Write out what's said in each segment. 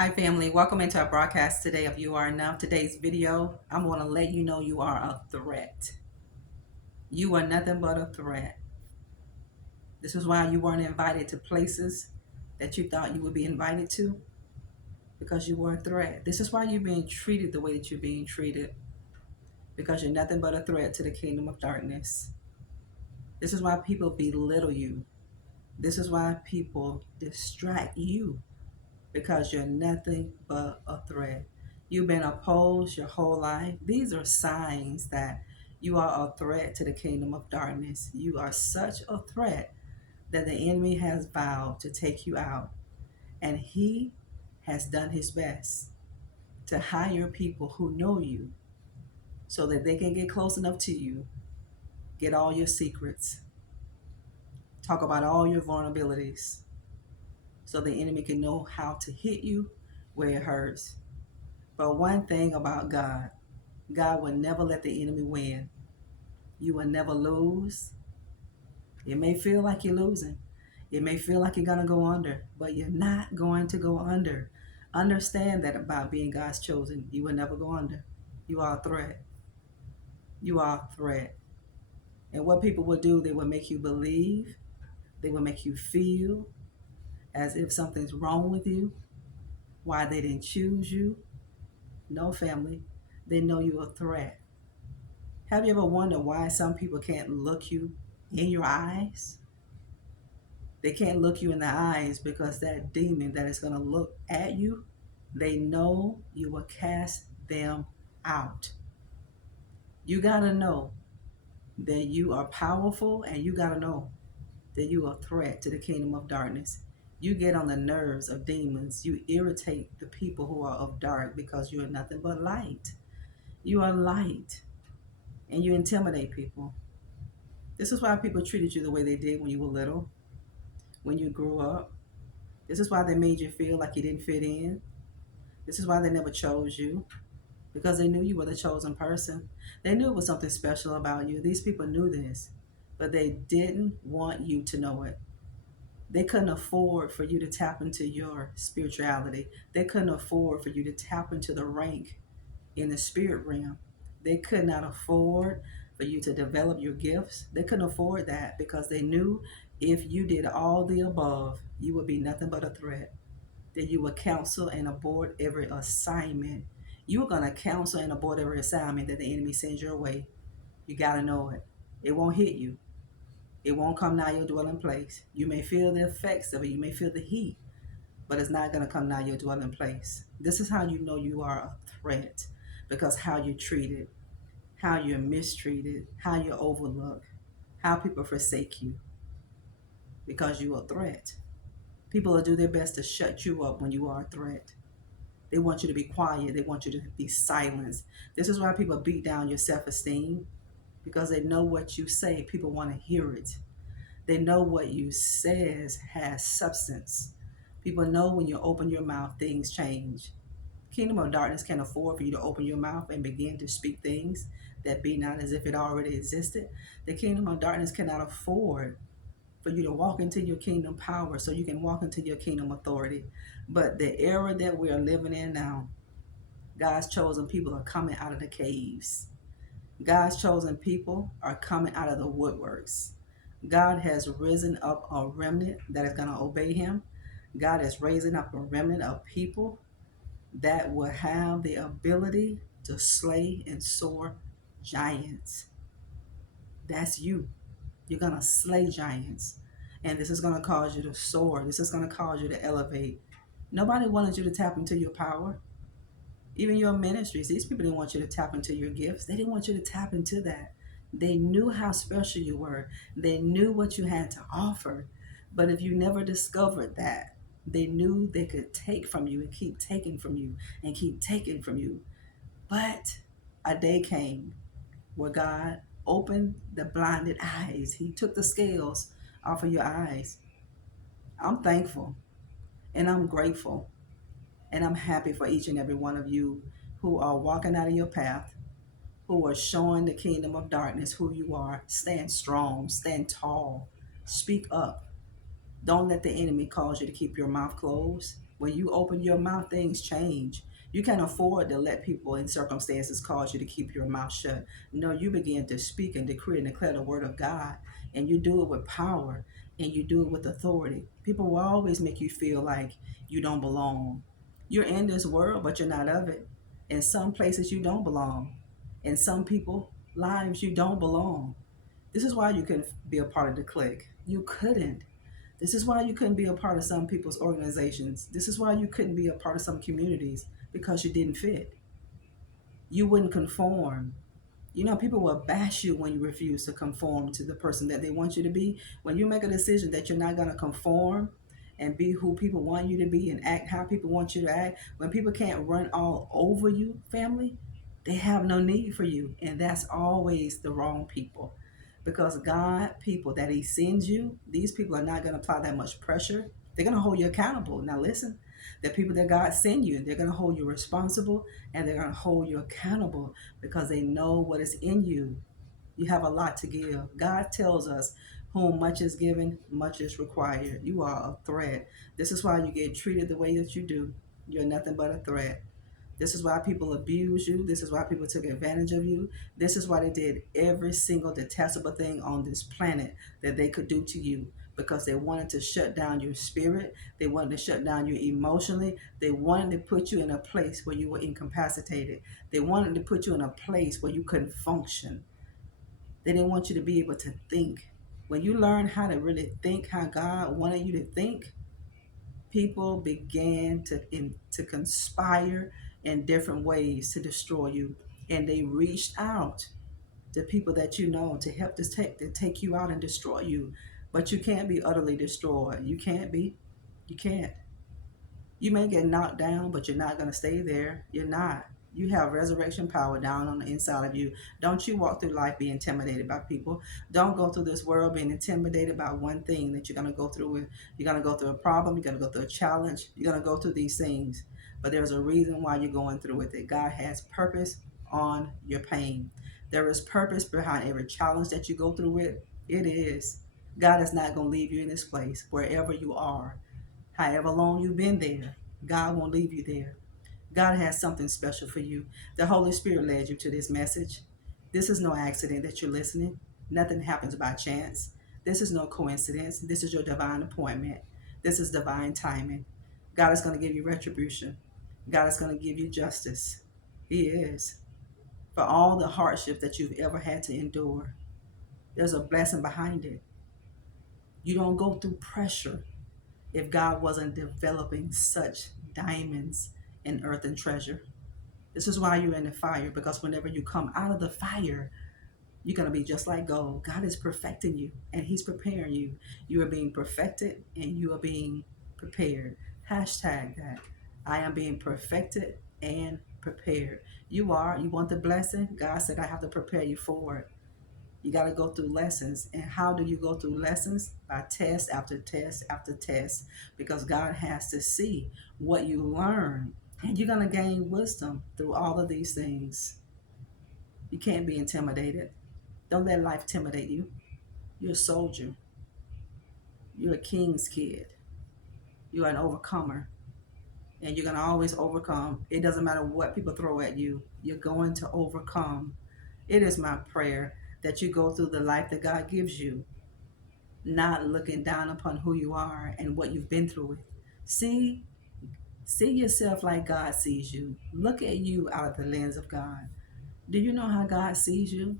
Hi family, welcome into our broadcast today of You Are Enough. Today's video, I'm going to let you know you are a threat. You are nothing but a threat. This is why you weren't invited to places that you thought you would be invited to, because you were a threat. This is why you're being treated the way that you're being treated, because you're nothing but a threat to the kingdom of darkness. This is why people belittle you. This is why people distract you, because you're nothing but a threat. You've been opposed your whole life. These are signs that you are a threat to the kingdom of darkness. You are such a threat that the enemy has vowed to take you out, and he has done his best to hire people who know you so that they can get close enough to you, get all your secrets, talk about all your vulnerabilities, so the enemy can know how to hit you where it hurts. But one thing about God, God will never let the enemy win. You will never lose. It may feel like you're losing. It may feel like you're going to go under, but you're not going to go under. Understand that about being God's chosen. You will never go under. You are a threat. You are a threat. And what people will do, they will make you believe, they will make you feel as if something's wrong with you, why they didn't choose you. No, family, they know you're a threat. Have you ever wondered why some people can't look you in your eyes? They can't look you in the eyes because that demon that is going to look at you, they know you will cast them out. You got to know that you are powerful, and you got to know that you are a threat to the kingdom of darkness. You get on the nerves of demons. You irritate the people who are of dark because you are nothing but light. You are light, and you intimidate people. This is why people treated you the way they did when you were little, when you grew up. This is why they made you feel like you didn't fit in. This is why they never chose you, because they knew you were the chosen person. They knew it was something special about you. These people knew this, but they didn't want you to know it. They couldn't afford for you to tap into your spirituality. They couldn't afford for you to tap into the rank in the spirit realm. They could not afford for you to develop your gifts. They couldn't afford that because they knew if you did all the above, you would be nothing but a threat. That you would counsel and abort every assignment. You are going to counsel and abort every assignment that the enemy sends your way. You got to know it. It won't hit you. It won't come nigh your dwelling place. You may feel the effects of it. You may feel the heat, but it's not going to come nigh your dwelling place. This is how you know you are a threat, because how you're treated, how you're mistreated, how you're overlooked, how people forsake you because you're a threat. People will do their best to shut you up when you are a threat. They want you to be quiet. They want you to be silenced. This is why people beat down your self-esteem, because they know what you say. People want to hear it. They know what you says has substance. People know when you open your mouth, things change. Kingdom of darkness can't afford for you to open your mouth and begin to speak things that be not as if it already existed. The kingdom of darkness cannot afford for you to walk into your kingdom power so you can walk into your kingdom authority. But the era that we are living in now, God's chosen people are coming out of the caves. God's chosen people are coming out of the woodworks. God has risen up a remnant that is going to obey him. God is raising up a remnant of people that will have the ability to slay and soar giants. That's you. You're going to slay giants. And this is going to cause you to soar. This is going to cause you to elevate. Nobody wanted you to tap into your power. Even your ministries, these people didn't want you to tap into your gifts. They didn't want you to tap into that. They knew how special you were. They knew what you had to offer. But if you never discovered that, they knew they could take from you and keep taking from you and keep taking from you. But a day came where God opened the blinded eyes. He took the scales off of your eyes. I'm thankful and I'm grateful and I'm happy for each and every one of you who are walking out of your path, who are showing the kingdom of darkness who you are. Stand strong, stand tall, speak up. Don't let the enemy cause you to keep your mouth closed. When you open your mouth, things change. You can't afford to let people and circumstances cause you to keep your mouth shut. No, you begin to speak and decree and declare the word of God, and you do it with power and you do it with authority. People will always make you feel like you don't belong. You're in this world, but you're not of it. In some places, you don't belong. In some people' lives, you don't belong. This is why you couldn't be a part of the clique. You couldn't. This is why you couldn't be a part of some people's organizations. This is why you couldn't be a part of some communities, because you didn't fit. You wouldn't conform. You know, people will bash you when you refuse to conform to the person that they want you to be. When you make a decision that you're not going to conform and be who people want you to be and act how people want you to act, when people can't run all over you, family, they have no need for you. And that's always the wrong people. Because God, people that He sends you, these people are not going to apply that much pressure. They're going to hold you accountable. Now, listen, the people that God send you, they're going to hold you responsible and they're going to hold you accountable because they know what is in you. You have a lot to give. God tells us, whom much is given, much is required. You are a threat. This is why you get treated the way that you do. You're nothing but a threat. This is why people abuse you. This is why people took advantage of you. This is why they did every single detestable thing on this planet that they could do to you, because they wanted to shut down your spirit. They wanted to shut down you emotionally. They wanted to put you in a place where you were incapacitated. They wanted to put you in a place where you couldn't function. They didn't want you to be able to think. When you learn how to really think how God wanted you to think, people began to conspire in different ways to destroy you, and they reached out to people that you know to help to take you out and destroy you. But you can't be utterly destroyed. You can't be. You can't. You may get knocked down, but you're not going to stay there. You're not. You have resurrection power down on the inside of you. Don't you walk through life being intimidated by people. Don't go through this world being intimidated by one thing that you're going to go through with. You're going to go through a problem. You're going to go through a challenge. You're going to go through these things. But there's a reason why you're going through with it. God has purpose on your pain. There is purpose behind every challenge that you go through with. It is. God is not going to leave you in this place wherever you are. However long you've been there, God won't leave you there. God has something special for you. The Holy Spirit led you to this message. This is no accident that you're listening. Nothing happens by chance. This is no coincidence. This is your divine appointment. This is divine timing. God is going to give you retribution. God is going to give you justice. He is. For all the hardship that you've ever had to endure, there's a blessing behind it. You don't go through pressure if God wasn't developing such diamonds in earth and treasure. This is why you're in the fire, because whenever you come out of the fire, you're going to be just like gold. God is perfecting you and He's preparing you. You are being perfected and you are being prepared. Hashtag that. I am being perfected and prepared. You are. You want the blessing? God said, I have to prepare you for it. You got to go through lessons. And how do you go through lessons? By test after test after test. Because God has to see what you learn. And you're going to gain wisdom through all of these things. You can't be intimidated. Don't let life intimidate you. You're a soldier. You're a king's kid. You're an overcomer. And you're going to always overcome. It doesn't matter what people throw at you. You're going to overcome. It is my prayer that you go through the life that God gives you, not looking down upon who you are and what you've been through. See, see yourself like God sees you. Look at you out of the lens of God. Do you know how God sees you?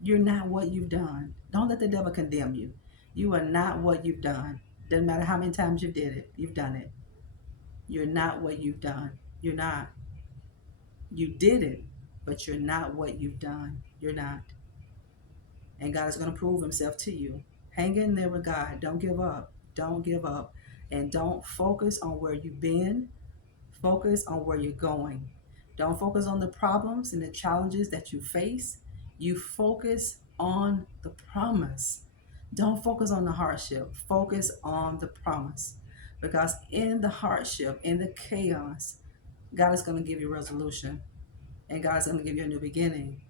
You're not what you've done. Don't let the devil condemn you. You are not what you've done. Doesn't matter how many times you did it, you've done it. You're not what you've done. You're not. You did it, but you're not what you've done. You're not. And God is going to prove Himself to you. Hang in there with God. Don't give up. Don't give up. And don't focus on where you've been. Focus on where you're going. Don't focus on the problems and the challenges that you face. You focus on the promise. Don't focus on the hardship. Focus on the promise. Because in the hardship, in the chaos, God is going to give you resolution. And God is going to give you a new beginning.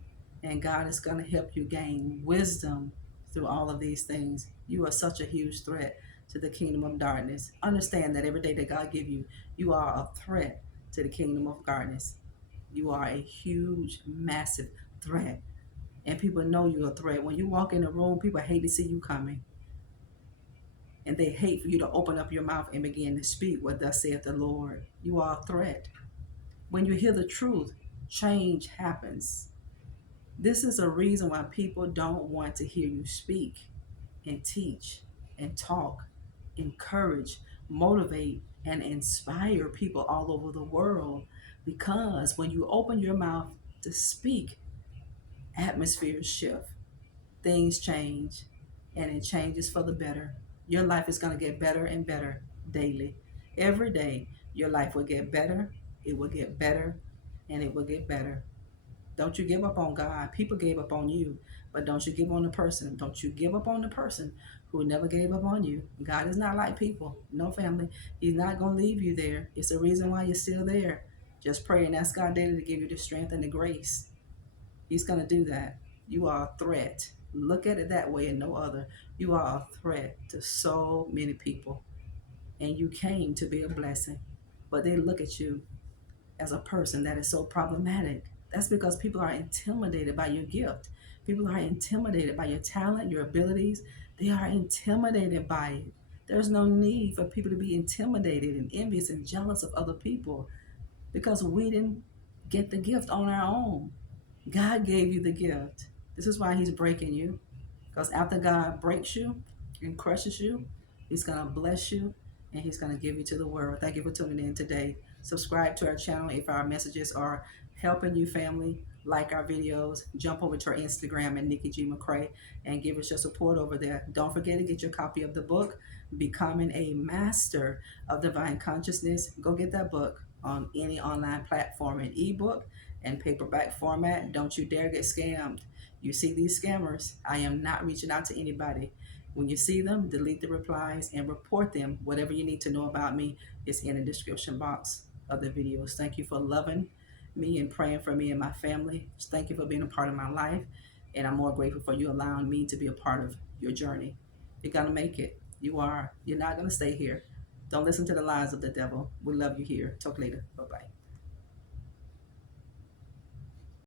And God is going to help you gain wisdom through all of these things. You are such a huge threat. to the kingdom of darkness. Understand that every day that God give you, you are a threat to the kingdom of darkness. You are a huge, massive threat. And people know you're a threat. When you walk in a room, people hate to see you coming. And they hate for you to open up your mouth and begin to speak what thus saith the Lord. You are a threat. When you hear the truth, change happens. This is a reason why people don't want to hear you speak and teach and talk, encourage, motivate, and inspire people all over the world. Because when you open your mouth to speak, atmospheres shift, things change, and it changes for the better. Your life is going to get better and better daily. Every day, your life will get better, it will get better, and it will get better. Don't you give up on God. People gave up on you, but don't you give on the person. Don't you give up on the person who never gave up on you. God is not like people. No, family. He's not going to leave you there. It's the reason why you're still there. Just pray and ask God daily to give you the strength and the grace. He's going to do that. You are a threat. Look at it that way and no other. You are a threat to so many people. And you came to be a blessing. But they look at you as a person that is so problematic. That's because people are intimidated by your gift. People are intimidated by your talent, your abilities. They are intimidated by it. There's no need for people to be intimidated and envious and jealous of other people because we didn't get the gift on our own. God gave you the gift. This is why He's breaking you. Because after God breaks you and crushes you, He's going to bless you and He's going to give you to the world. Thank you for tuning in today. Subscribe to our channel if our messages are helping you, family. Like our videos. Jump over to our Instagram at Nikki McCray and give us your support over there. Don't forget to get your copy of the book, Becoming a Master of Divine Consciousness. Go get that book on any online platform in ebook and paperback format. Don't you dare get scammed. You see these scammers, I am not reaching out to anybody. When you see them, delete the replies and report them. Whatever you need to know about me is in the description box of the videos. Thank you for loving me and praying for me and my family. Thank you for being a part of my life. And I'm more grateful for you allowing me to be a part of your journey. You're going to make it. You are. You're not going to stay here. Don't listen to the lies of the devil. We love you here. Talk later. Bye-bye.